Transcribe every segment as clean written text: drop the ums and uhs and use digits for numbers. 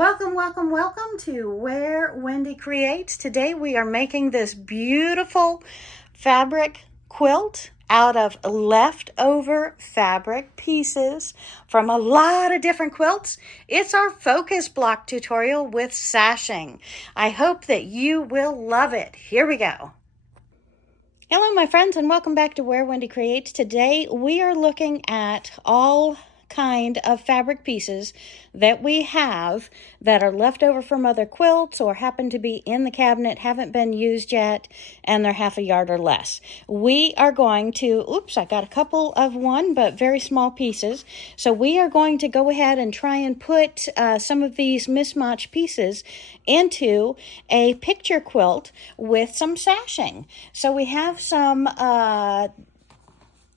Welcome, welcome, welcome to Where Wendy Creates. Today we are making this beautiful fabric quilt out of leftover fabric pieces from a lot of different quilts. It's our focus block tutorial with sashing. I hope that you will love it. Here we go. Hello my friends, and welcome back to Where Wendy Creates. Today we are looking at all kind of fabric pieces that we have that are left over from other quilts or happen to be in the cabinet, haven't been used yet, and they're half a yard or less. We are going to, I got a couple of one, but very small pieces. So we are going to go ahead and try and put some of these mismatched pieces into a picture quilt with some sashing. So we have some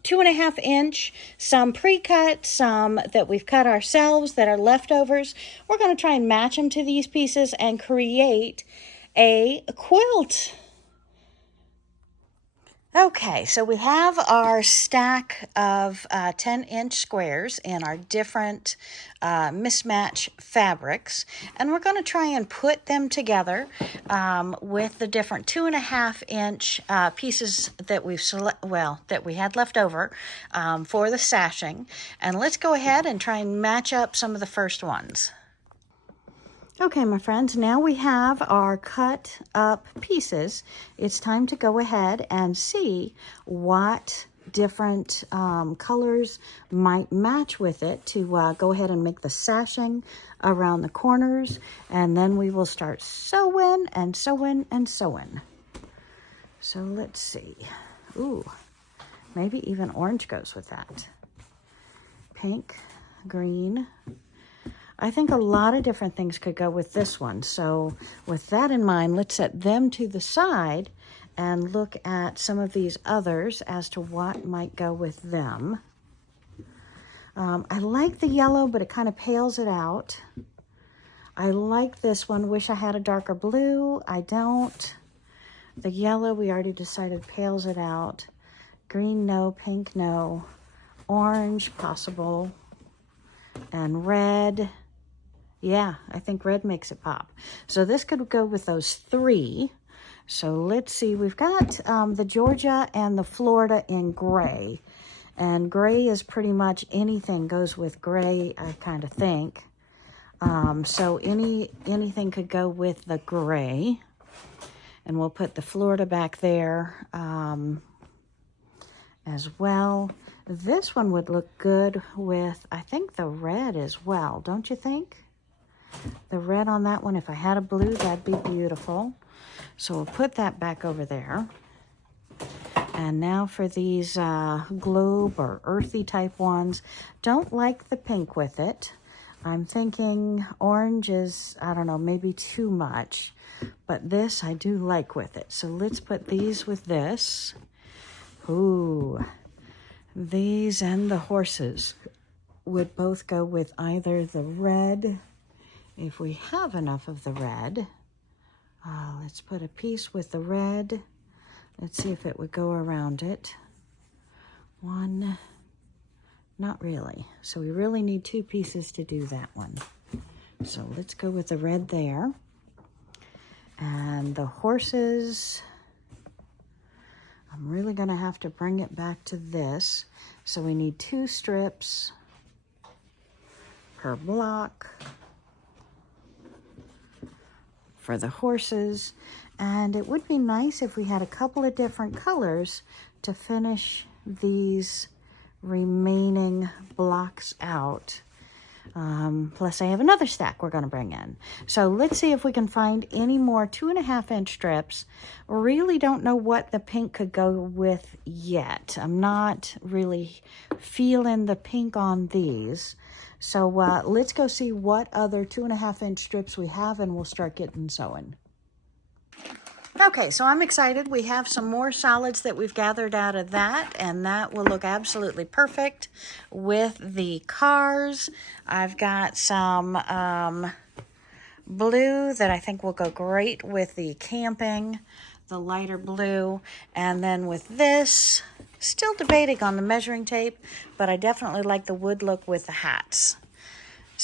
2.5 inch, some pre-cut, some that we've cut ourselves that are leftovers. We're going to try and match them to these pieces and create a quilt. Okay, so we have our stack of 10-inch squares in our different mismatch fabrics, and we're going to try and put them together with the different 2.5-inch pieces that that we had left over for the sashing. And let's go ahead and try and match up some of the first ones. Okay, my friends, now we have our cut up pieces. It's time to go ahead and see what different colors might match with it to go ahead and make the sashing around the corners, and then we will start sewing and sewing and sewing. So let's see. Ooh, maybe even orange goes with that. Pink, green. I think a lot of different things could go with this one. So with that in mind, let's set them to the side and look at some of these others as to what might go with them. I like the yellow, but it kind of pales it out. I like this one. Wish I had a darker blue. I don't. The yellow, we already decided, pales it out. Green, no. Pink, no. Orange, possible. And red. Yeah, I think red makes it pop. So this could go with those three. So let's see. We've got the Georgia and the Florida in gray. And gray is pretty much anything goes with gray, I kind of think. So anything could go with the gray. And we'll put the Florida back there as well. This one would look good with, I think, the red as well, don't you think? The red on that one, if I had a blue, that'd be beautiful. So we'll put that back over there. And now for these globe or earthy type ones, don't like the pink with it. I'm thinking orange is, I don't know, maybe too much. But this I do like with it. So let's put these with this. Ooh, these and the horses would both go with either the red, if we have enough of the red. Let's put a piece with the red. Let's see if it would go around it. One, not really. So we really need two pieces to do that one. So let's go with the red there. And the horses, I'm really going to have to bring it back to this. So we need 2 strips per block for the horses. And it would be nice if we had a couple of different colors to finish these remaining blocks out. Plus I have another stack we're going to bring in. So let's see if we can find any more 2.5-inch strips. Really don't know what the pink could go with yet. I'm not really feeling the pink on these. So let's go see what other 2.5-inch strips we have, and we'll start getting sewing. Okay, so I'm excited. We have some more solids that we've gathered out of that, and that will look absolutely perfect with the cars. I've got some blue that I think will go great with the camping, the lighter blue, and then with this, still debating on the measuring tape, but I definitely like the wood look with the hats.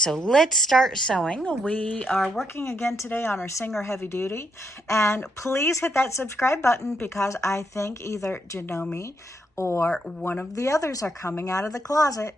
So let's start sewing. We are working again today on our Singer Heavy Duty. And please hit that subscribe button because I think either Janome or one of the others are coming out of the closet.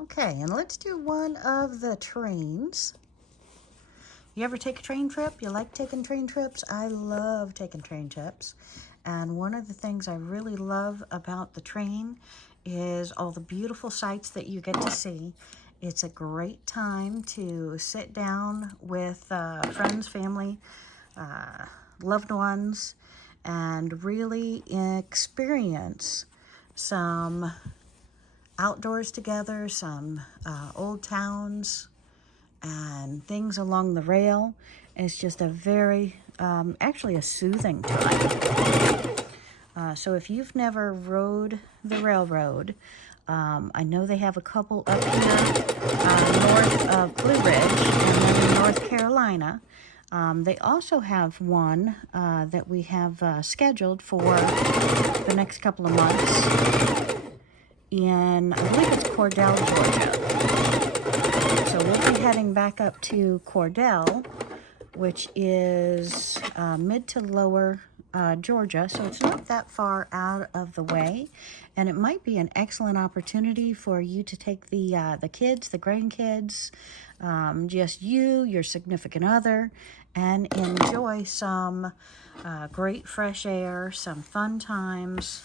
Okay, and let's do one of the trains. You ever take a train trip? You like taking train trips? I love taking train trips. And one of the things I really love about the train is all the beautiful sights that you get to see. It's a great time to sit down with friends, family, loved ones, and really experience some outdoors together, some old towns and things along the rail. It's just a very, actually a soothing time. So if you've never rode the railroad, I know they have a couple up here north of Blue Ridge and then in North Carolina. They also have one that we have scheduled for the next couple of months in, I believe it's Cordell, Georgia. So we'll be heading back up to Cordell, which is mid to lower Georgia, so it's not that far out of the way, and it might be an excellent opportunity for you to take the kids, the grandkids, just you, your significant other, and enjoy some great fresh air, some fun times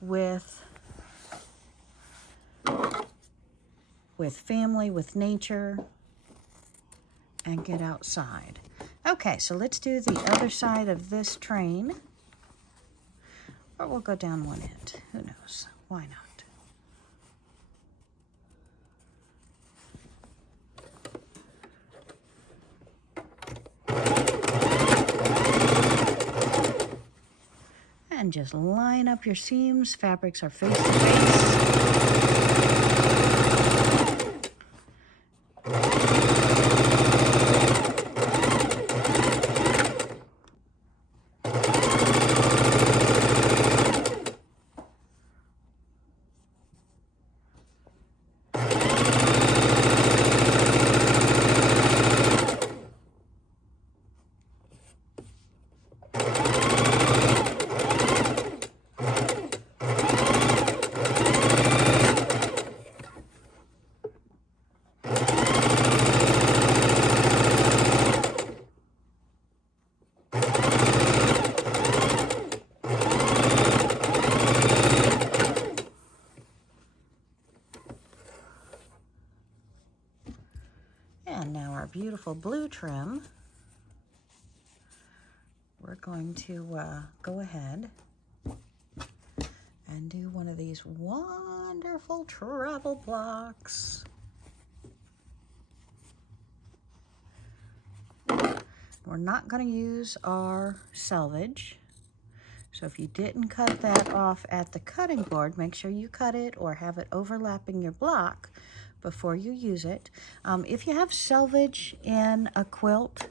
with family, with nature, and get outside. Okay, so let's do the other side of this train. Or we'll go down one end. Who knows? Why not? And just line up your seams. Fabrics are face to face. And now our beautiful blue trim. We're going to go ahead and do one of these wonderful travel blocks. We're not going to use our selvage. So if you didn't cut that off at the cutting board, make sure you cut it or have it overlapping your block before you use it. If you have selvage in a quilt,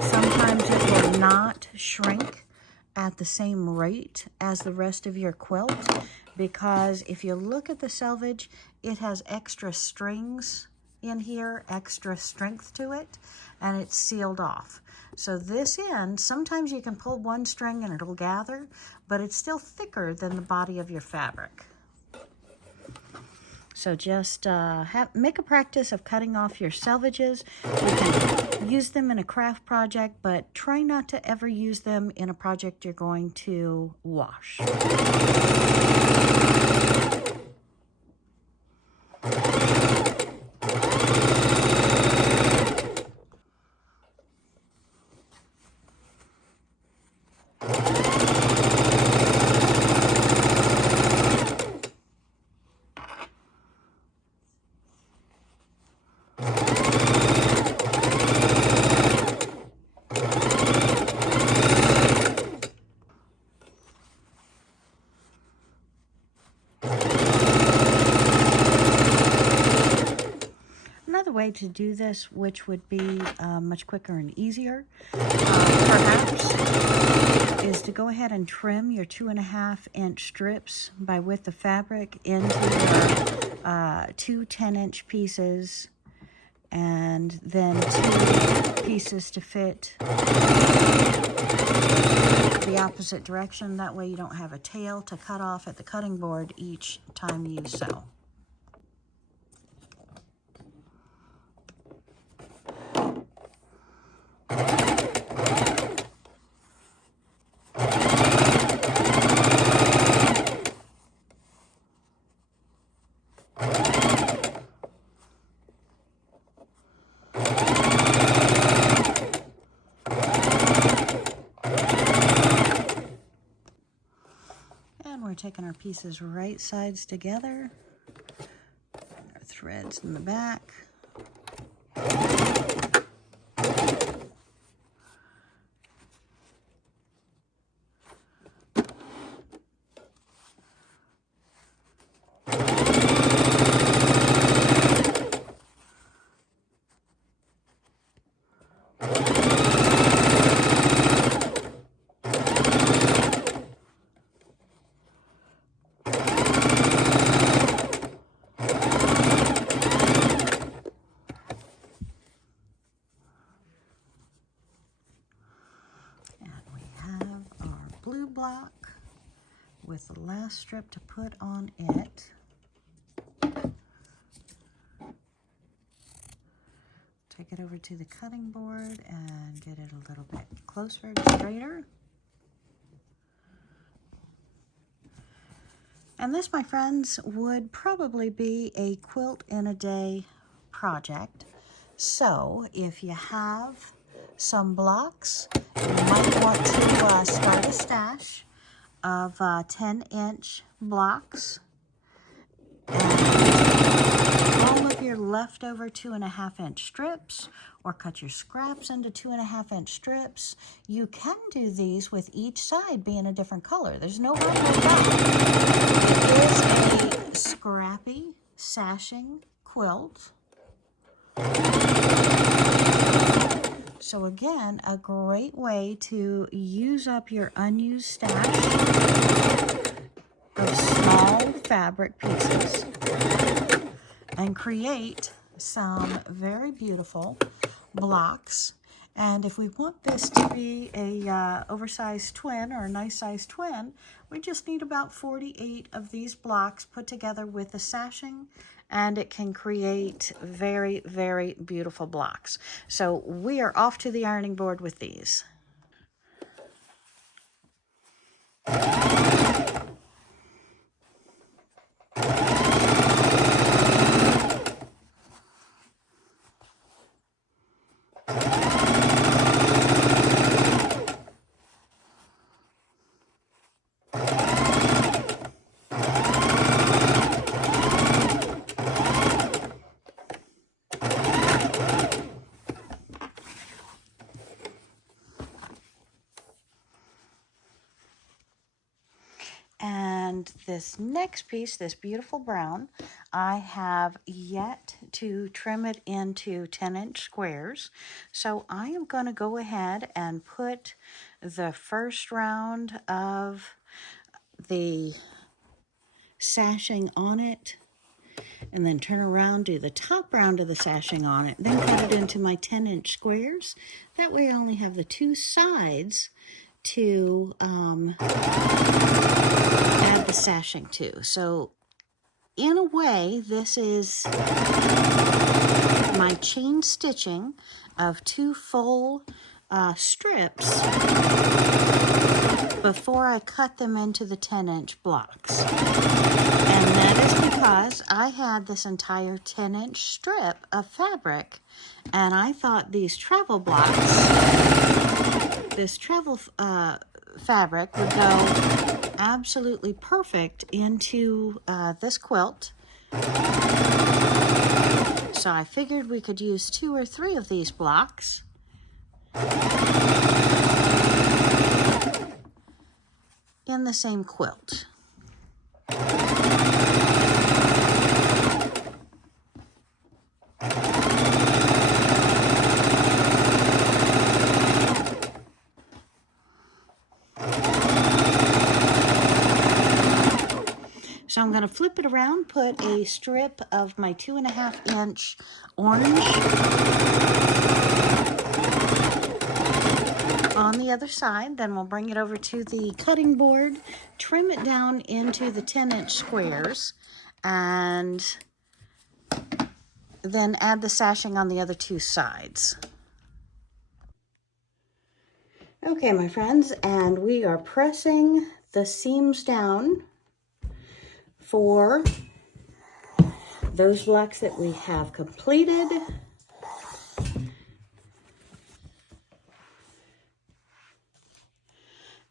sometimes it will not shrink at the same rate as the rest of your quilt, because if you look at the selvage, it has extra strings in here, extra strength to it, and it's sealed off. So this end, sometimes you can pull one string and it'll gather, but it's still thicker than the body of your fabric. So just make a practice of cutting off your selvages. You can use them in a craft project, but try not to ever use them in a project you're going to wash. way to do this, which would be much quicker and easier, perhaps, is to go ahead and trim your 2.5-inch strips by width of fabric into your 2 10-inch pieces, and then 2 pieces to fit the opposite direction. That way you don't have a tail to cut off at the cutting board each time you sew. We're taking our pieces right sides together, our threads in the back. Blue block with the last strip to put on it. Take it over to the cutting board and get it a little bit closer and straighter. And this, my friends, would probably be a quilt in a day project. So if you have some blocks, you might want to start a stash of 10-inch blocks, and all of your leftover 2.5-inch strips, or cut your scraps into 2.5-inch strips. You can do these with each side being a different color. There's no hard way back. It is a scrappy sashing quilt. So again, a great way to use up your unused stash of small fabric pieces and create some very beautiful blocks. And if we want this to be a oversized twin or a nice sized twin, we just need about 48 of these blocks put together with the sashing, and it can create very, very beautiful blocks. So we are off to the ironing board with these. And this next piece, this beautiful brown, I have yet to trim it into 10-inch squares. So I am going to go ahead and put the first round of the sashing on it, and then turn around, do the top round of the sashing on it, then cut it into my 10-inch squares. That way I only have the two sides to add the sashing to. So in a way, this is my chain stitching of 2 full strips before I cut them into the 10-inch blocks. And that is because I had this entire 10-inch strip of fabric, and I thought these travel blocks, this travel fabric would go absolutely perfect into this quilt. So I figured we could use 2 or 3 of these blocks in the same quilt. I'm going to flip it around, put a strip of my 2.5-inch orange on the other side. Then we'll bring it over to the cutting board, trim it down into the 10-inch squares, and then add the sashing on the other two sides. Okay, my friends, and we are pressing the seams down for those blocks that we have completed.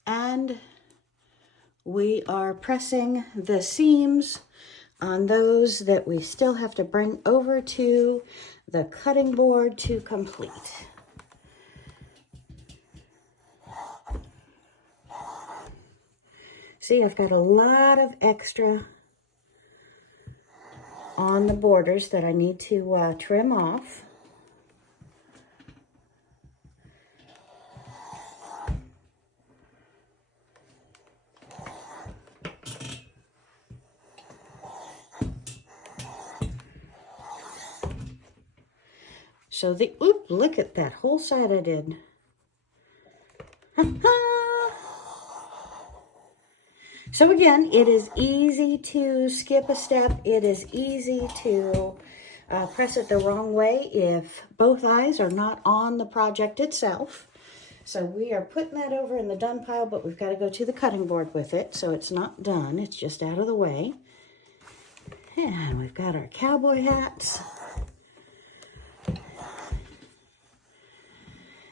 And we are pressing the seams on those that we still have to bring over to the cutting board to complete. See, I've got a lot of extra on the borders that I need to trim off. So look at that whole side I did. So again, it is easy to skip a step. It is easy to press it the wrong way if both eyes are not on the project itself. So we are putting that over in the done pile, but we've got to go to the cutting board with it. So it's not done, it's just out of the way. And we've got our cowboy hats.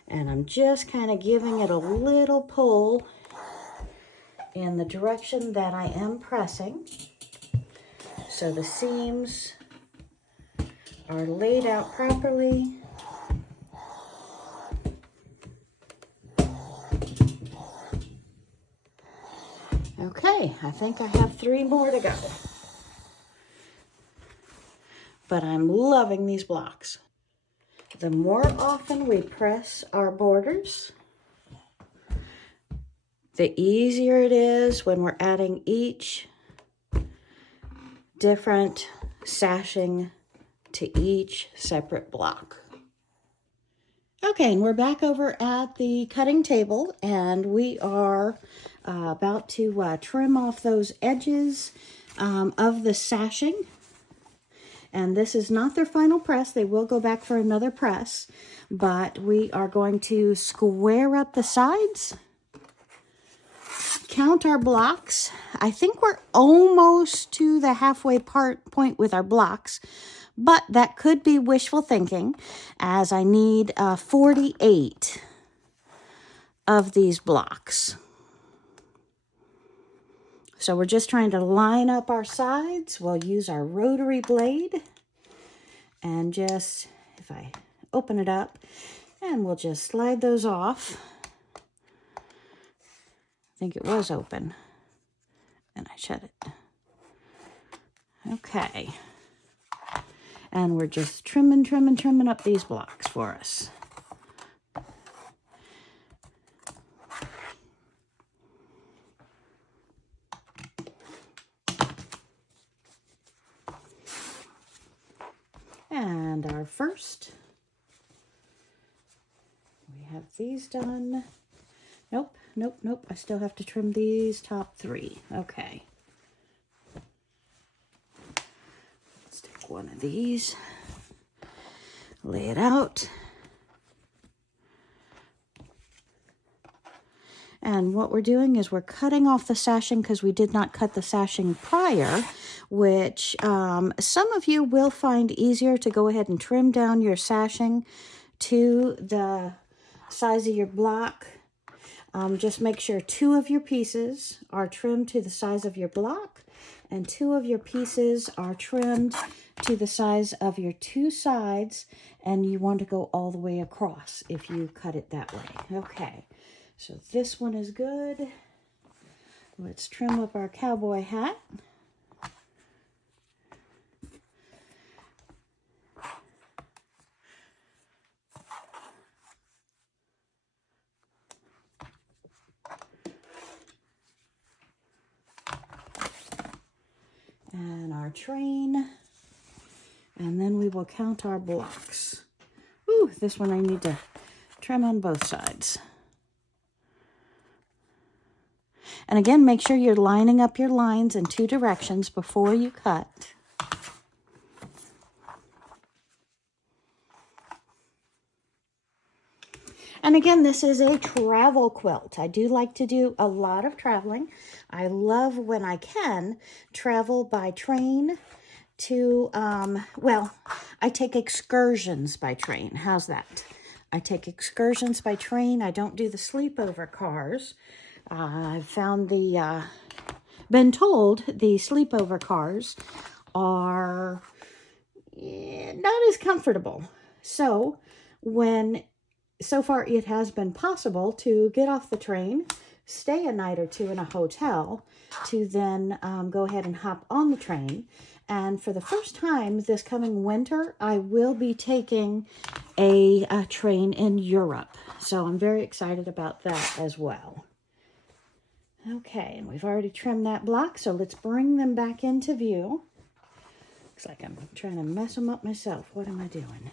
And I'm just kind of giving it a little pull in the direction that I am pressing. So the seams are laid out properly. Okay, I think I have 3 more to go. But I'm loving these blocks. The more often we press our borders, the easier it is when we're adding each different sashing to each separate block. Okay, and we're back over at the cutting table, and we are about to trim off those edges of the sashing. And this is not their final press. They will go back for another press, but we are going to square up the sides, count our blocks. I think we're almost to the halfway point with our blocks, but that could be wishful thinking, as I need 48 of these blocks. So we're just trying to line up our sides. We'll use our rotary blade and just, if I open it up, and we'll just slide those off. I think it was open and I shut it. Okay. And we're just trimming up these blocks for us. And our first, we have these done. Nope. I still have to trim these top 3. Okay. Let's take one of these, lay it out. And what we're doing is we're cutting off the sashing because we did not cut the sashing prior, which some of you will find easier to go ahead and trim down your sashing to the size of your block. Just make sure 2 of your pieces are trimmed to the size of your block, and 2 of your pieces are trimmed to the size of your 2 sides, and you want to go all the way across if you cut it that way. Okay. So this one is good. Let's trim up our cowboy hat. train, and then we will count our blocks. Ooh, this one I need to trim on both sides. And again, make sure you're lining up your lines in 2 directions before you cut. And again, this is a travel quilt. I do like to do a lot of traveling. I love when I can travel by train to, well, I take excursions by train. How's that? I take excursions by train. I don't do the sleepover cars. I've found been told the sleepover cars are not as comfortable. So far it has been possible to get off the train, stay a night or 2 in a hotel, to then go ahead and hop on the train. And for the first time this coming winter, I will be taking a train in Europe. So I'm very excited about that as well. Okay, and we've already trimmed that block, so let's bring them back into view. Looks like I'm trying to mess them up myself. What am I doing?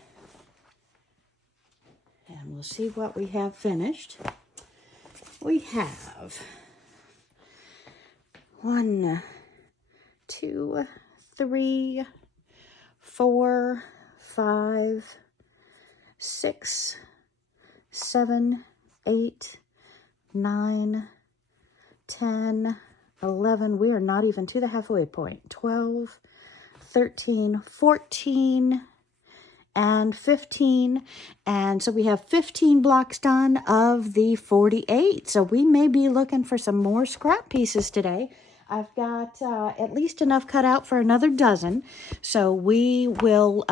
And we'll see what we have finished. We have 1, 2, 3, 4, 5, 6, 7, 8, 9, 10, 11. We are not even to the halfway point. 12, 13, 14, and 15. And so we have 15 blocks done of the 48. So we may be looking for some more scrap pieces today. I've got at least enough cut out for another dozen. So we will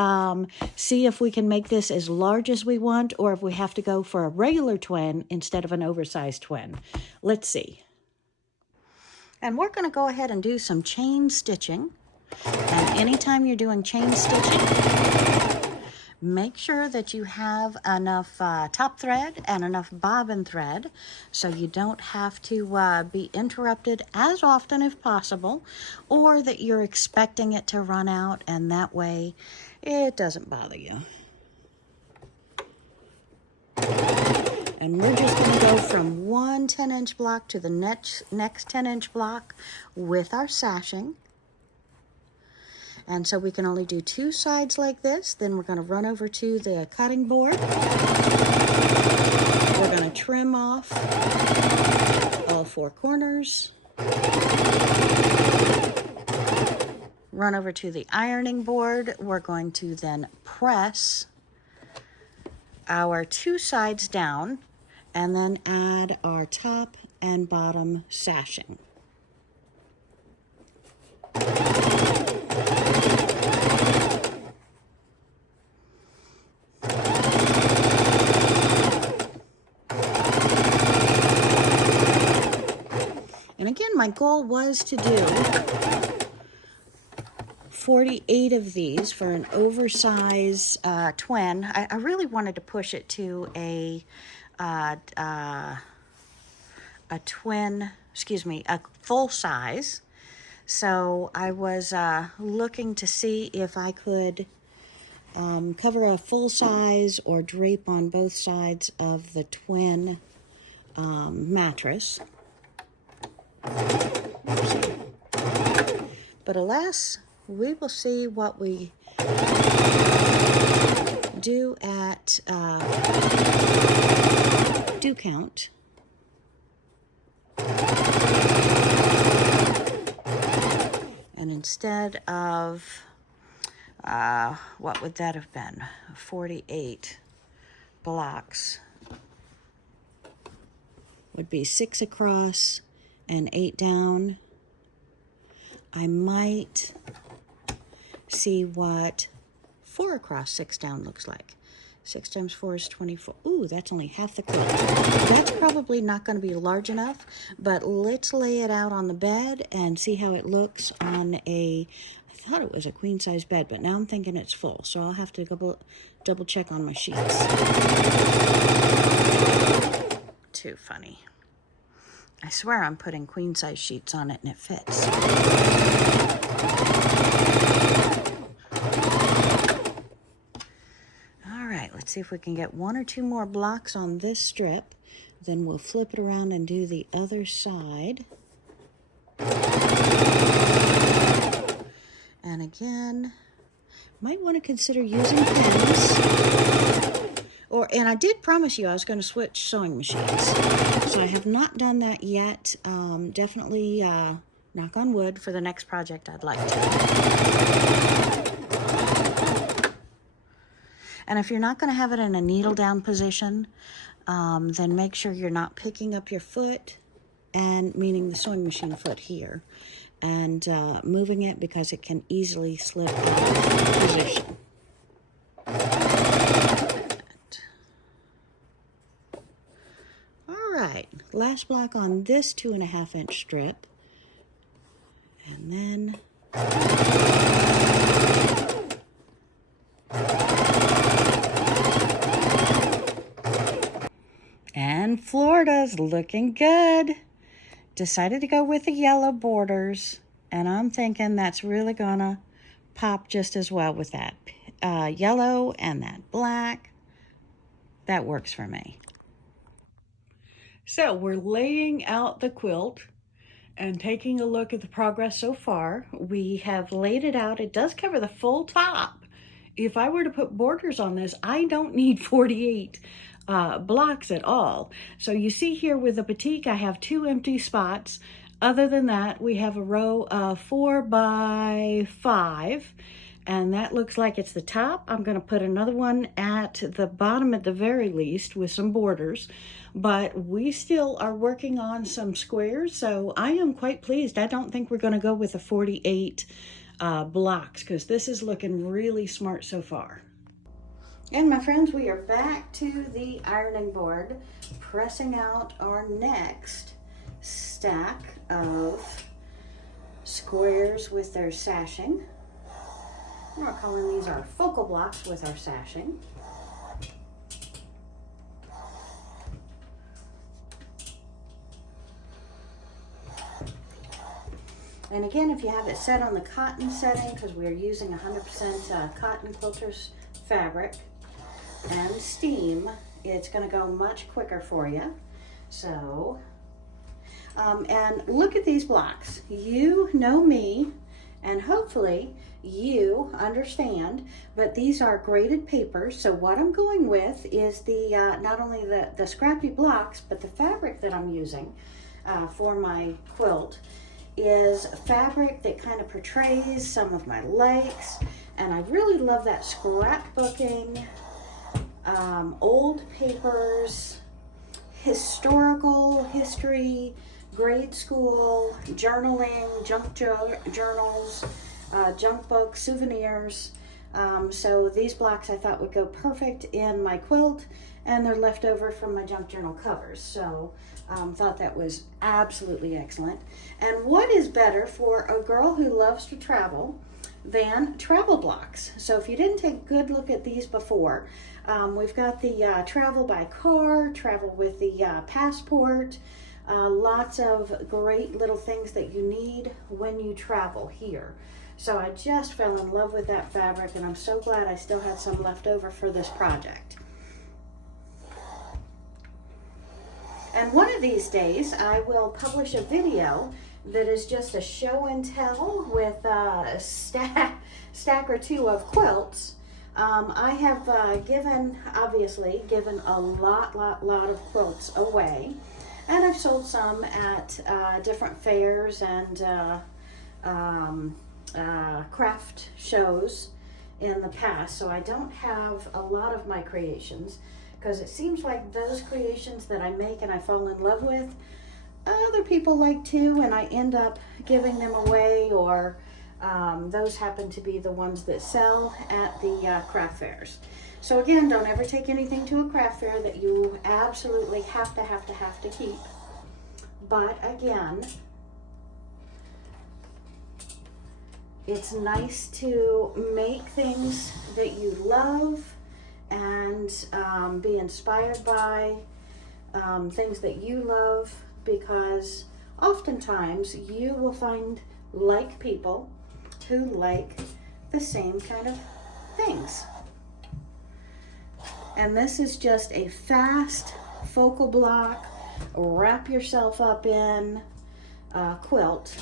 see if we can make this as large as we want, or if we have to go for a regular twin instead of an oversized twin. Let's see. And we're going to go ahead and do some chain stitching. And anytime you're doing chain stitching, make sure that you have enough top thread and enough bobbin thread so you don't have to be interrupted as often if possible, or that you're expecting it to run out, and that way it doesn't bother you. And we're just going to go from one 10-inch block to the next 10-inch block with our sashing. And so we can only do 2 sides like this. Then we're going to run over to the cutting board. We're going to trim off all 4 corners. Run over to the ironing board. We're going to then press our 2 sides down and then add our top and bottom sashing. And again, my goal was to do 48 of these for an oversized twin. I really wanted to push it to a twin, a full size. So I was looking to see if I could cover a full size or drape on both sides of the twin mattress. But alas, we will see what we do at do count. And instead of, what would that have been? 48 blocks would be 6 across and 8 down. I might see what 4 across 6 down looks like. 6 times 4 is 24. Ooh, that's only half the quilt. That's probably not going to be large enough, but let's lay it out on the bed and see how it looks on I thought it was a queen size bed, but now I'm thinking it's full, so I'll have to double check on my sheets. Too funny. I swear I'm putting queen size sheets on it and it fits. see if we can get 1 or 2 more blocks on this strip. Then we'll flip it around and do the other side. And again, might want to consider using pins. And I did promise you I was going to switch sewing machines. So I have not done that yet. Definitely, knock on wood, for the next project I'd like to. And if you're not going to have it in a needle down position, then make sure you're not picking up your foot, and meaning the sewing machine foot here, and moving it, because it can easily slip out of position. All right, last block on this 2.5 inch strip, and then and Florida's looking good. Decided to go with the yellow borders, and I'm thinking that's really gonna pop just as well with that yellow and that black. That works for me. So we're laying out the quilt and taking a look at the progress so far. We have laid it out. It does cover the full top. If I were to put borders on this, I don't need 48 blocks at all. So you see here with the batik, I have 2 empty spots. Other than that, we have a row of 4 by 5, and that looks like it's the top. I'm going to put another one at the bottom at the very least with some borders, but we still are working on some squares, so I am quite pleased. I don't think we're going to go with the 48 blocks, because this is looking really smart so far. And my friends, we are back to the ironing board, pressing out our next stack of squares with their sashing. We're calling these our focal blocks with our sashing. And again, if you have it set on the cotton setting, because we are using 100% cotton quilters fabric and steam, it's going to go much quicker for you. So, and look at these blocks. You know me, and hopefully you understand, but these are graded papers. So what I'm going with is the not only the scrappy blocks, but the fabric that I'm using for my quilt is fabric that kind of portrays some of my likes, and I really love that scrapbooking, old papers, historical history, grade school, journaling, junk journals, junk books, souvenirs. So these blocks I thought would go perfect in my quilt, and they're left over from my junk journal covers. So thought that was absolutely excellent. And what is better for a girl who loves to travel than travel blocks? So if you didn't take a good look at these before, we've got the travel by car, travel with the passport, lots of great little things that you need when you travel here. So I just fell in love with that fabric, and I'm so glad I still had some left over for this project. And one of these days I will publish a video that is just a show and tell with a stack or 2 of quilts. I have obviously given a lot of quilts away, and I've sold some at different fairs and craft shows in the past. So I don't have a lot of my creations, because it seems like those creations that I make and I fall in love with, other people like too, and I end up giving them away, or those happen to be the ones that sell at the craft fairs. So again, don't ever take anything to a craft fair that you absolutely have to keep. But again, it's nice to make things that you love and be inspired by things that you love, because oftentimes you will find like people who like the same kind of things. And this is just a fast focal block, wrap yourself up in quilt.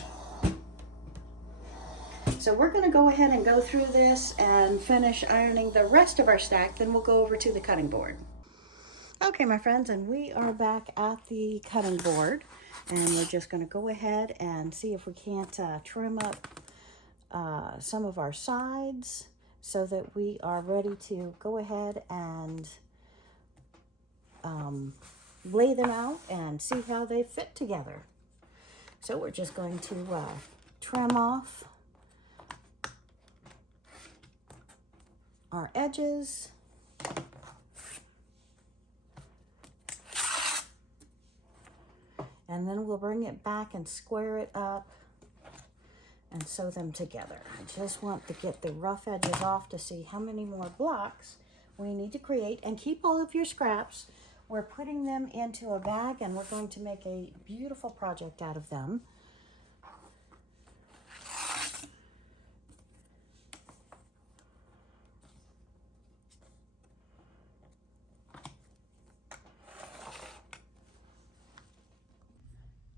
So we're going to go ahead and go through this and finish ironing the rest of our stack, then we'll go over to the cutting board. Okay, my friends, and we are back at the cutting board, and we're just going to go ahead and see if we can't trim up some of our sides so that we are ready to go ahead and lay them out and see how they fit together. So we're just going to trim off our edges. And then we'll bring it back and square it up and sew them together. I just want to get the rough edges off to see how many more blocks we need to create. And keep all of your scraps. We're putting them into a bag and we're going to make a beautiful project out of them.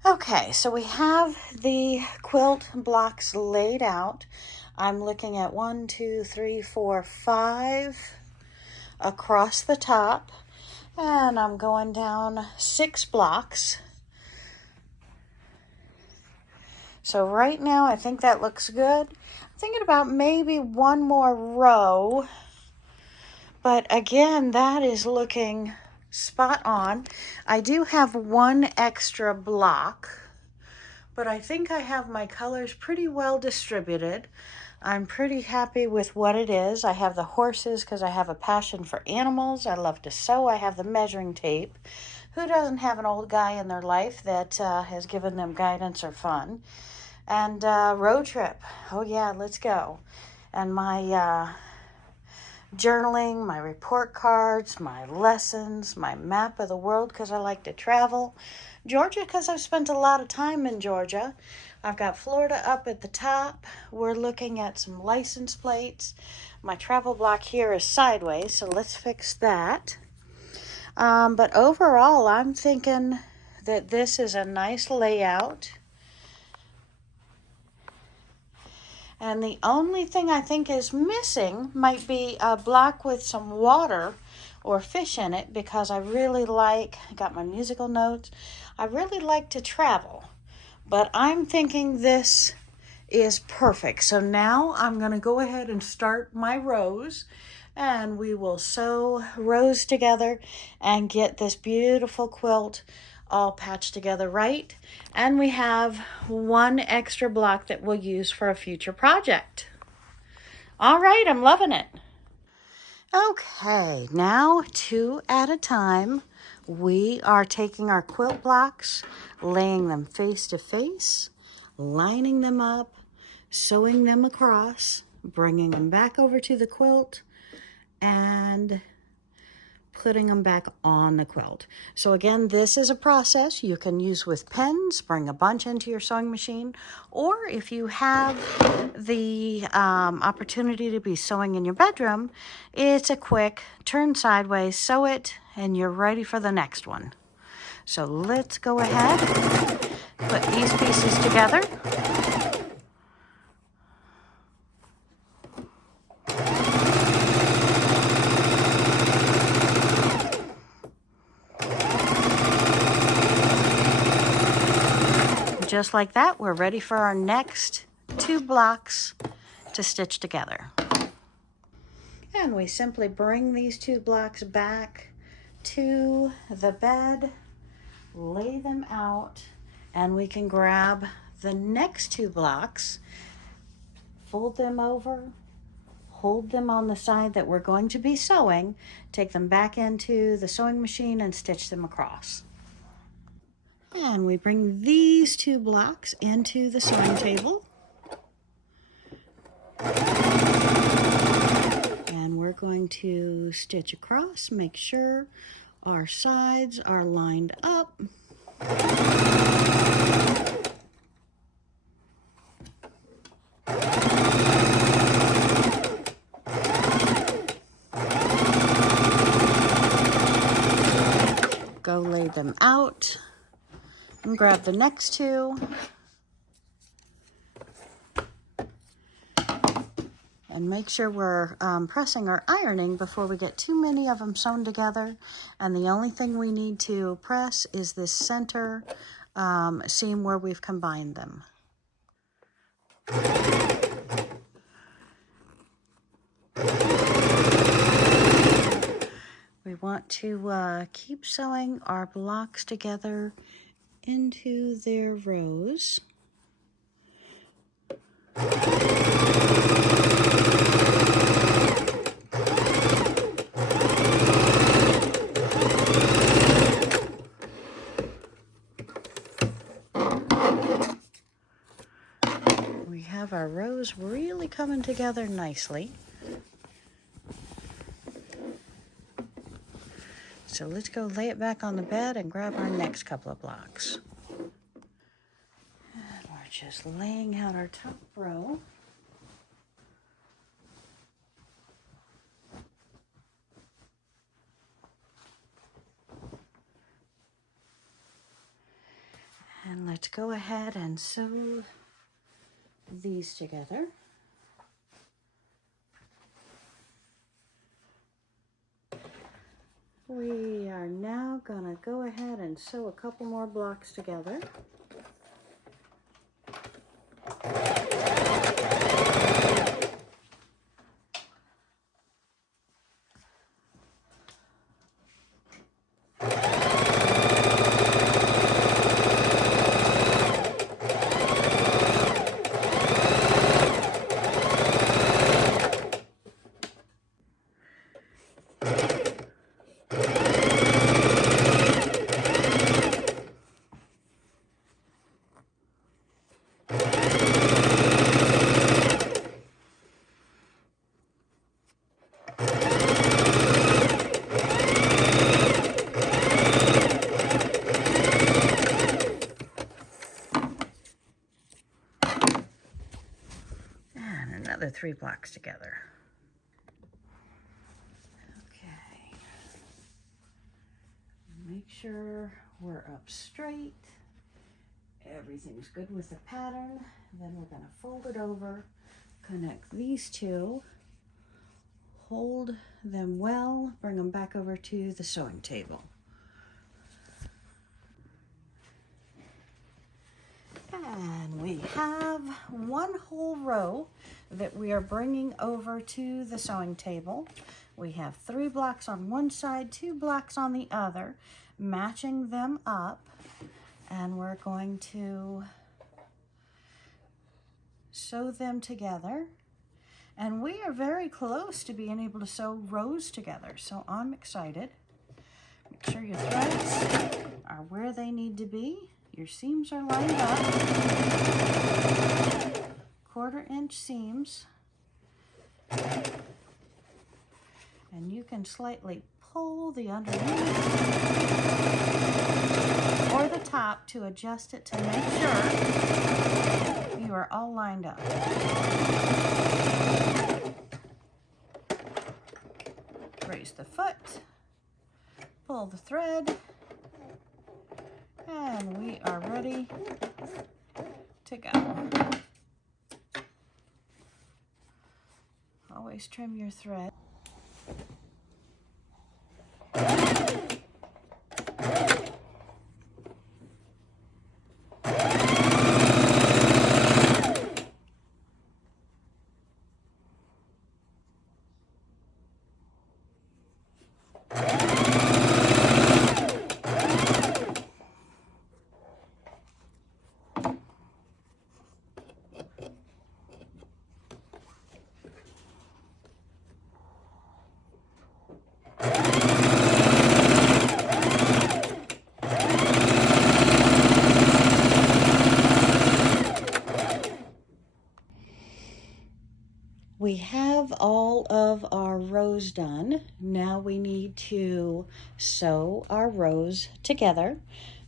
Okay, so we have the quilt blocks laid out. I'm looking at 1, 2, 3, 4, 5 across the top, and I'm going down 6 blocks. So right now I think that looks good. I'm thinking about maybe one more row, but again, that is looking spot on. I do have one extra block, but I think I have my colors pretty well distributed. I'm pretty happy with what it is. I have the horses because I have a passion for animals. I love to sew. I have the measuring tape. Who doesn't have an old guy in their life that has given them guidance or fun? And road trip. Oh yeah, let's go. And my journaling, my report cards, my lessons, my map of the world because I like to travel. Georgia because I've spent a lot of time in Georgia. I've got Florida up at the top. We're looking at some license plates. My travel block here is sideways, so let's fix that. But overall, I'm thinking that this is a nice layout. And the only thing I think is missing might be a block with some water or fish in it because I got my musical notes, I really like to travel. But I'm thinking this is perfect. So now I'm going to go ahead and start my rows and we will sew rows together and get this beautiful quilt all patched together right. And we have one extra block that we'll use for a future project. All right, I'm loving it. Okay, now 2 at a time. We are taking our quilt blocks, laying them face to face, lining them up, sewing them across, bringing them back over to the quilt, and putting them back on the quilt. So again, this is a process you can use with pens, bring a bunch into your sewing machine, or if you have the opportunity to be sewing in your bedroom, it's a quick turn sideways, sew it, and you're ready for the next one. So let's go ahead, put these pieces together. Just like that, we're ready for our next 2 blocks to stitch together. And we simply bring these 2 blocks back to the bed, lay them out, and we can grab the next 2 blocks, fold them over, hold them on the side that we're going to be sewing, take them back into the sewing machine and stitch them across. And we bring these 2 blocks into the sewing table. And we're going to stitch across, make sure our sides are lined up. go lay them out and grab the next two. And make sure we're pressing or ironing before we get too many of them sewn together. And the only thing we need to press is this center seam where we've combined them. We want to keep sewing our blocks together into their rows. We have our rows really coming together nicely. So let's go lay it back on the bed and grab our next couple of blocks. And we're just laying out our top row. And let's go ahead and sew these together. We are now going to go ahead and sew a couple more blocks together. Another 3 blocks together. Okay. Make sure we're up straight. Everything's good with the pattern. Then we're going to fold it over, connect these two, hold them well, bring them back over to the sewing table. And we have one whole row that we are bringing over to the sewing table. We have 3 blocks on one side, 2 blocks on the other, matching them up. And we're going to sew them together. And we are very close to being able to sew rows together, so I'm excited. Make sure your threads are where they need to be. Your seams are lined up. 1/4 inch seams. And you can slightly pull the underneath or the top to adjust it to make sure you are all lined up. Raise the foot, pull the thread, and we are ready to go. Always trim your thread. We have all of our rows done. Now we need to sew our rows together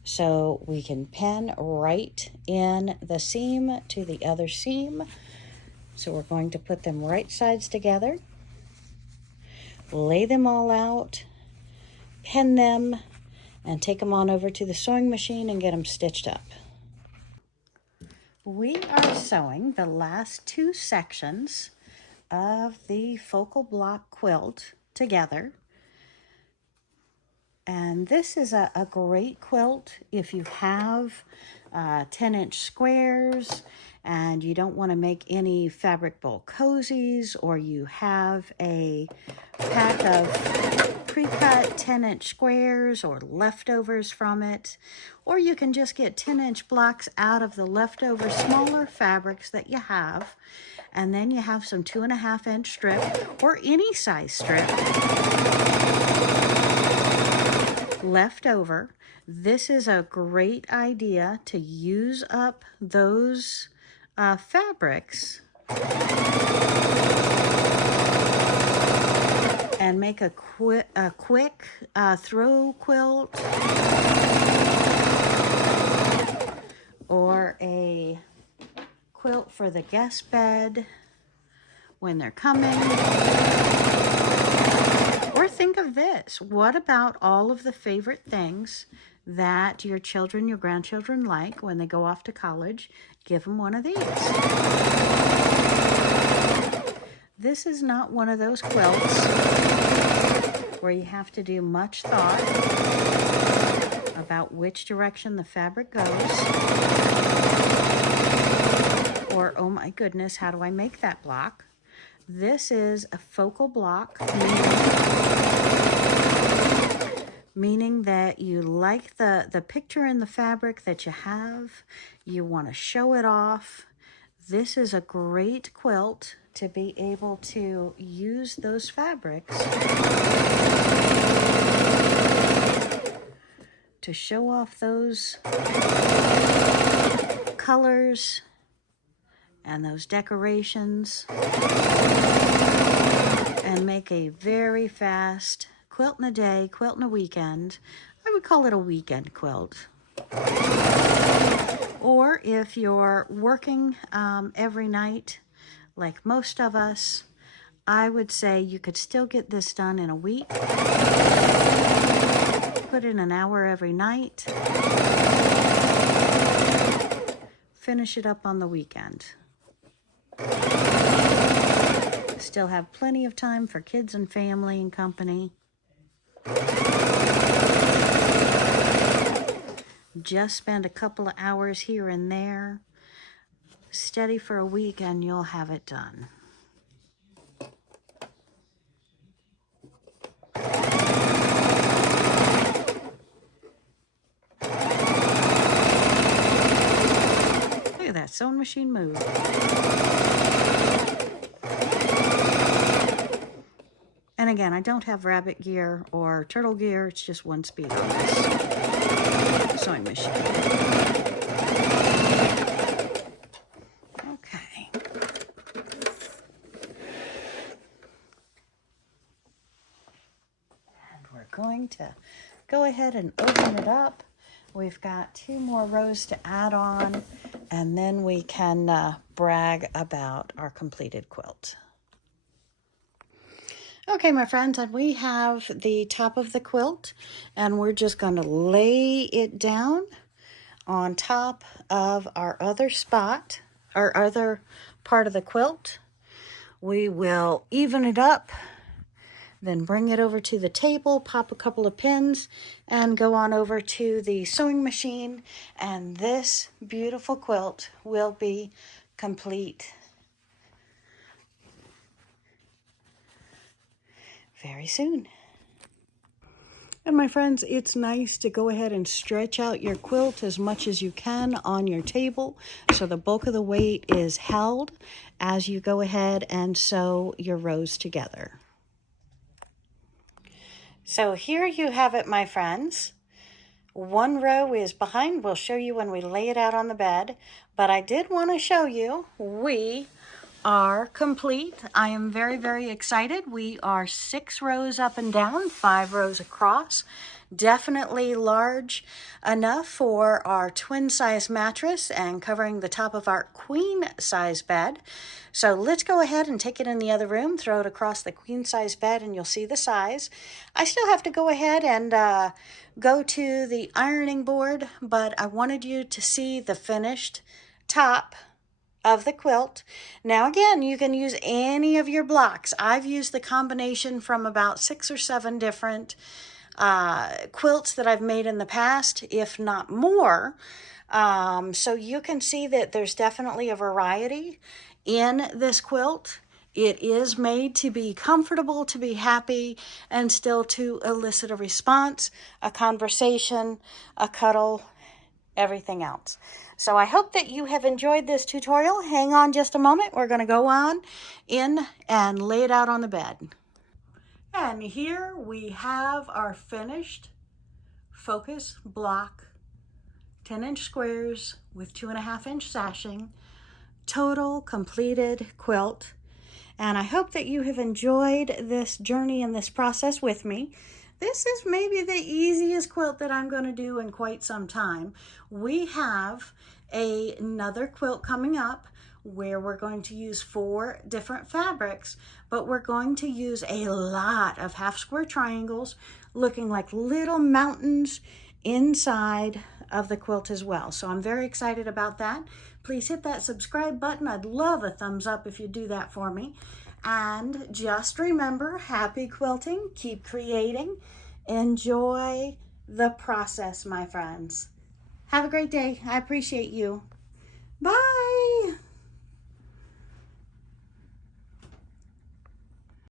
so we can pin right in the seam to the other seam. So we're going to put them right sides together, lay them all out, pin them, and take them on over to the sewing machine and get them stitched up. We are sewing the last two sections of the focal block quilt together. And this is a great quilt if you have 10-inch squares and you don't want to make any fabric bowl cozies, or you have a pack of pre-cut 10-inch squares or leftovers from it, or you can just get 10-inch blocks out of the leftover smaller fabrics that you have, and then you have some 2.5-inch strip or any size strip left over. This is a great idea to use up those fabrics and make a quick throw quilt or a quilt for the guest bed when they're coming. Or think of this. What about all of the favorite things that your children, your grandchildren like when they go off to college? Give them one of these. This is not one of those quilts where you have to do much thought about which direction the fabric goes, or, oh my goodness, how do I make that block? This is a focal block, meaning that you like the picture in the fabric that you have. You want to show it off. This is a great quilt to be able to use those fabrics to show off those colors and those decorations, and make a very fast quilt in a day, quilt in a weekend. I would call it a weekend quilt. Or if you're working every night, like most of us, I would say you could still get this done in a week. Put in an hour every night. Finish it up on the weekend. Still have plenty of time for kids and family and company. Just spend a couple of hours here and there. Steady for a week and you'll have it done. Look at that sewing machine move. And again, I don't have rabbit gear or turtle gear. It's just one speed on this sewing machine. Okay. And we're going to go ahead and open it up. We've got 2 more rows to add on, and then we can brag about our completed quilt. Okay, my friends, and we have the top of the quilt, and we're just going to lay it down on top of our other spot, our other part of the quilt. We will even it up, then bring it over to the table, pop a couple of pins, and go on over to the sewing machine, and this beautiful quilt will be complete very soon. And my friends, it's nice to go ahead and stretch out your quilt as much as you can on your table so the bulk of the weight is held as you go ahead and sew your rows together. So here you have it, my friends. One row is behind. We'll show you when we lay it out on the bed, but I did want to show you we are complete. I am very, very excited. We are 6 rows up and down, 5 rows across. definitely large enough for our twin size mattress and covering the top of our queen size bed. So let's go ahead and take it in the other room, throw it across the queen size bed, and you'll see the size. I still have to go ahead and go to the ironing board, but I wanted you to see the finished top of the quilt. Now again, you can use any of your blocks. I've used the combination from about 6 or 7 different quilts that I've made in the past, if not more. So you can see that there's definitely a variety in this quilt. It is made to be comfortable, to be happy, and still to elicit a response, a conversation, a cuddle, everything else. So I hope that you have enjoyed this tutorial. Hang on just a moment. We're going to go on in and lay it out on the bed. And here we have our finished focus block, 10-inch squares with 2.5-inch sashing, total completed quilt. And I hope that you have enjoyed this journey and this process with me. This is maybe the easiest quilt that I'm going to do in quite some time. We have another quilt coming up where we're going to use 4 different fabrics, but we're going to use a lot of half square triangles looking like little mountains inside of the quilt as well. So I'm very excited about that. Please hit that subscribe button. I'd love a thumbs up if you do that for me. And just remember, happy quilting, keep creating, enjoy the process, my friends. Have a great day. I appreciate you. Bye.